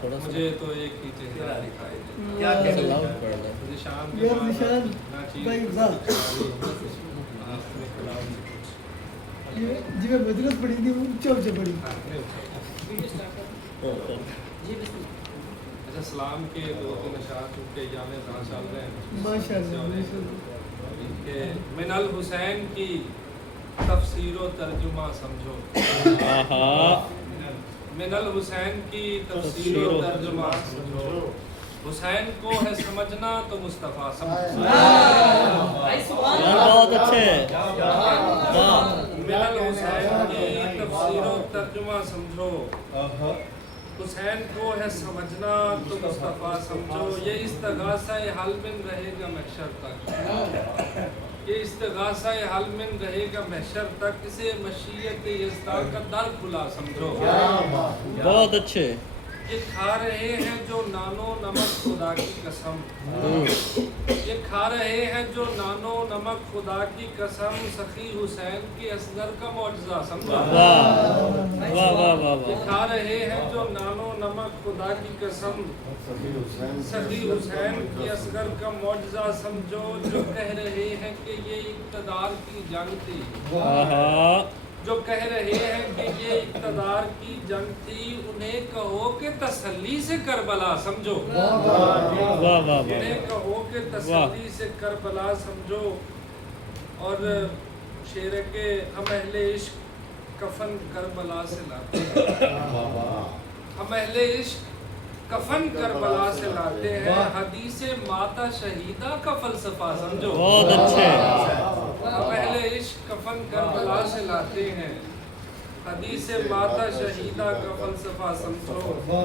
فرمائے مجھے تو ایک ہی چہرہ دکھائی دے مجھے شام کے بعد نہ چیز آخری کلام سے کچھ جی میں مجلس پڑھی تھی وہ چوب سے پڑھی اچھا سلام کے دو تین اشعار چونکہ ایام اذان چل رہے ہیں ماشاءاللہ کہ من الحسین کی تفسیر و ترجمہ سمجھو من الحسین کی تفسیر و ترجمہ سمجھو حسین کو ہے سمجھنا تو مصطفیٰ سمجھو بہت اچھے من الحسین کی تفسیر و ترجمہ سمجھو حسین کو ہے سمجھنا تو مصطفیٰ سمجھو یہ استغاثہ حل من رہے گا محشر تک یہ استغاثہ حل من رہے گا محشر تک اسے مشیت یزداں کا در کھلا سمجھو بہت اچھے یہ کھا رہے ہیں جو نانو نمک خدا کی قسم یہ کھا رہے ہیں جو نانو نمک خدا کی قسم سخی حسین کے اصغر کا معجزہ سمجھو یہ کھا رہے ہیں جو نانو نمک خدا کی قسم سخی حسین کے اصغر کا معجزہ سمجھو جو کہہ رہے ہیں کہ یہ اقتدار کی جنگ تھی جو کہہ رہے ہیں کہ یہ اقتدار کی جنگ تھی انہیں کہو کہ تسلی سے کربلا سمجھو انہیں کہو کہ تسلی سے کربلا سمجھو اور شعر کے ہم اہل عشق کفن کربلا سے لاتے ہیں ہم اہل عشق کفن کربلا سے لاتے ہیں حدیث ماتا شہیدہ کا فلسفہ سمجھو بہت اچھے ہم اہل عشق کفن کربلا سے لاتے ہیں حدیث ماتا شہیدہ کا فلسفہ سمجھو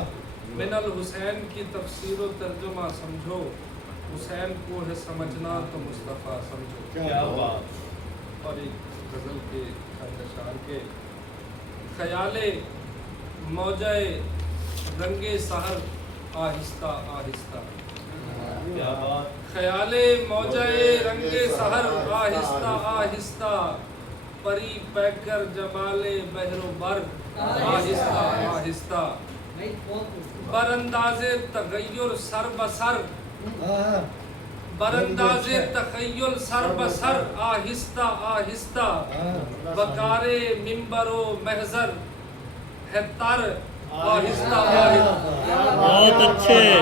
من الحسین کی تفسیر و ترجمہ سمجھو حسین کو ہے سمجھنا تو مصطفیٰ سمجھو اور ایک غزل کے چند اشعار کے خیال موجہ رنگ سحر آہستہ آہستہ خیال موجہ رنگ سحر آہستہ آہستہ پری پیکر جمال بحر و بر آہستہ آہستہ برانداز تغیر سر بسر برانداز تخیل سر بسر آہستہ آہستہ بکار منبر و محضر ہے تر آہستہ بہت اچھے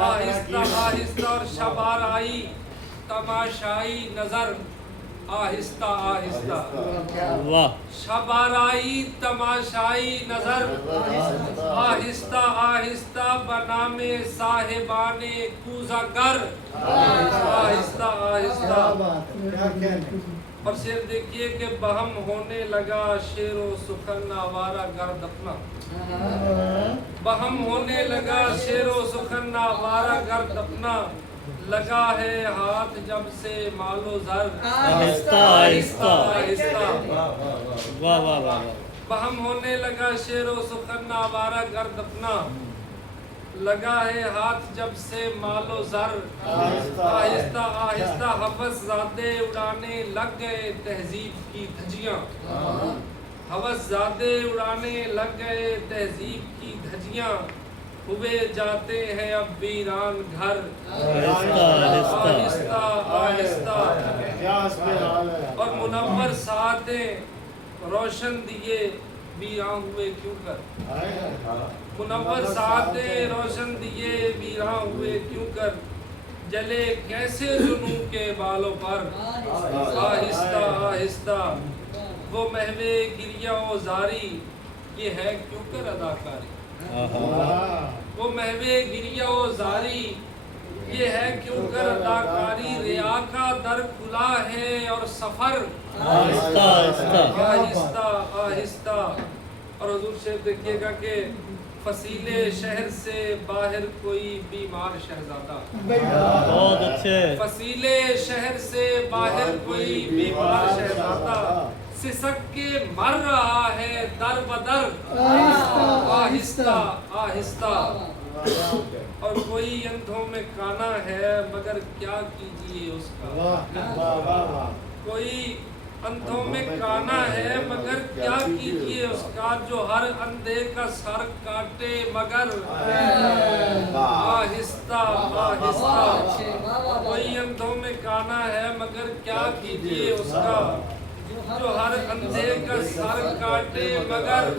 آہستہ آہستہ اور شبار آئی تماشائی نظر آہستہ آہستہ واہ شبار آئی تماشائی نظر آہستہ آہستہ بنام صاحبان کوزہ گر آہستہ آہستہ اور شعر دیکھیے کہ بہم ہونے لگا شعر و سخن آوارہ گرد اپنا بہم ہونے لگا شعر و سخن آوارہ گرد اپنا لگا ہے ہاتھ جب سے مال و زر آہستہ آہستہ آہستہ واہ واہ واہ بہم ہونے لگا شعر و سخن آوارہ گرد اپنا لگا ہے ہاتھ جب سے مال و زر آہستہ آہستہ حوث زادے اڑانے لگ گئے تہذیب کی دھجیاں حوث زادے اڑانے لگ گئے تہذیب کی دھجیاں ہوئے جاتے ہیں اب ویران گھر آہستہ آہستہ اور منور ساعتیں روشن دیے ویراں ہوئے کیوں کر منور ساعتیں روشن دیے ویراں ہوئے کیوں کر جلے کیسے جنوں کے بالوں پر آہستہ آہستہ وہ محوے گریہ و زاری یہ ہے کیوں کر اداکاری وہ محوے گریہ و زاری یہ ہے کیوں کر اداکاری ریا کا در کھلا ہے اور سفر آہستہ آہستہ آہستہ آہستہ اور حضور شیخ دیکھیے گا کہ فصیل شہر سے باہر کوئی بیمار شہزادہ بہت اچھے فصیل شہر سے باہر کوئی بیمار شہزادہ سسک کے مر رہا ہے در بدر آہستہ آہستہ اور کوئی اندھوں میں کانا ہے مگر کیا کیجئے اس کا کوئی اندھوں میں کانا ہے مگر کیا کیجئے اس کا جو ہر اندھے کا سر کاٹے مگر آہستہ آہستہ کوئی اندھوں میں کانا ہے مگر کیا کیجیے اس کا جو ہر اندھے کا سر کاٹے مگر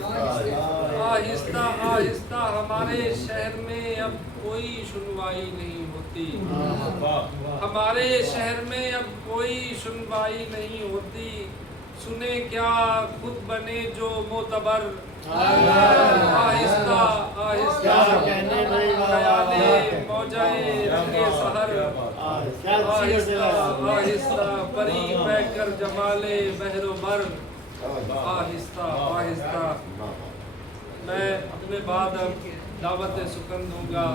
آہستہ آہستہ ہمارے شہر میں اب کوئی سنوائی نہیں ہوتی ہمارے شہر میں اب کوئی سنوائی نہیں ہوتی سنے کیا خود بنے جو معتبر آہستہ آہستہ خیالے موجائے رنگے سحر آہستہ آہستہ پری بہ کر جمالے بحر و بر آہستہ آہستہ میں اپنے بعد اب دعوت سکن دوں گا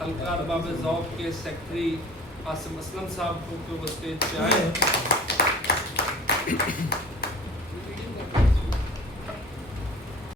حلقہ ارباب ذوق کے سیکٹری عاصم اسلم صاحب کو کہ وہ اسٹیج پہ آئے